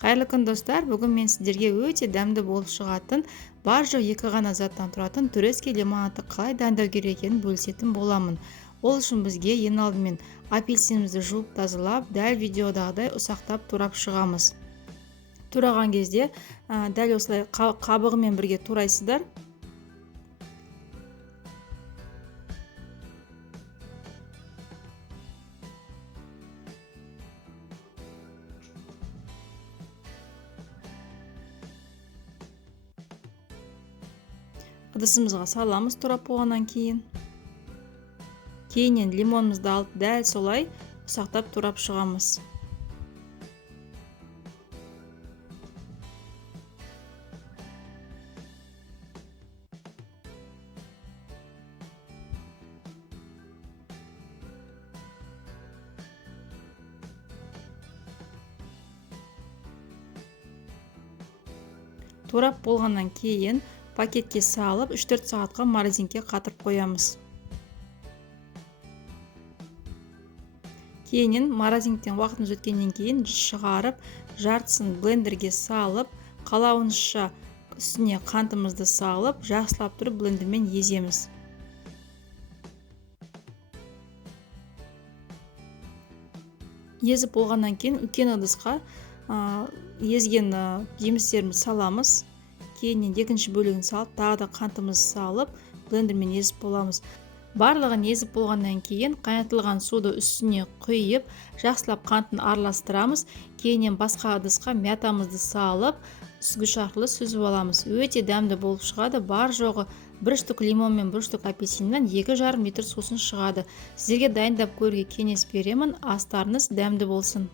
Қайырлы күн достар, бүгін мен сіздерге өте дәмді болып шығатын бар жоқ екі ғана заттан тұратын турецкий лимонадты қалай дайындау керек екенін бөлісетін боламын. Ол үшін бізге ең алдымен апельсинімізді жуып тазалап, дәл видеодағыдай ұсақтап турап шығамыз. Тураған кезде дәл осылай қабығымен бірге турайсыздар. Ыдысымызға саламыз турап болғаннан кейіннен лимонымызды алып дәл солай ұсақтап турап шығамыз. Турап болғаннан кейін пакетке салып 3-4 сағатқа морозилкаға қатырып қоямыз. Кейіннен морозилкадан уақытымыз өткеннен кейін шығарып, жартысын блендерге салып, қалауымызша үстіне қантымызды салып, жақсылап тұрып блендермен еземіз. Езіп болғаннан кейін үлкен ыдысқа езген жемістерімізді саламыз. Кейіннен екінші бөлігін салып, тағы да қантымызды салып, блендермен езіп боламыз. Барлығын езіп болғаннан кейін қайнатылған суды үстіне құйып, жақсылап қантын араластырамыз. Кейіннен басқа ыдысқа мятамызды салып, сүзгіш арқылы сүзіп аламыз. Өте дәмді болып шығады. Бар жоғы 1 штук лимон мен 1 штук апельсиннен 2,5 литр сусын шығады. Сіздерге дайындап көруге кеңес беремін. Астарыңыз дәмді болсын.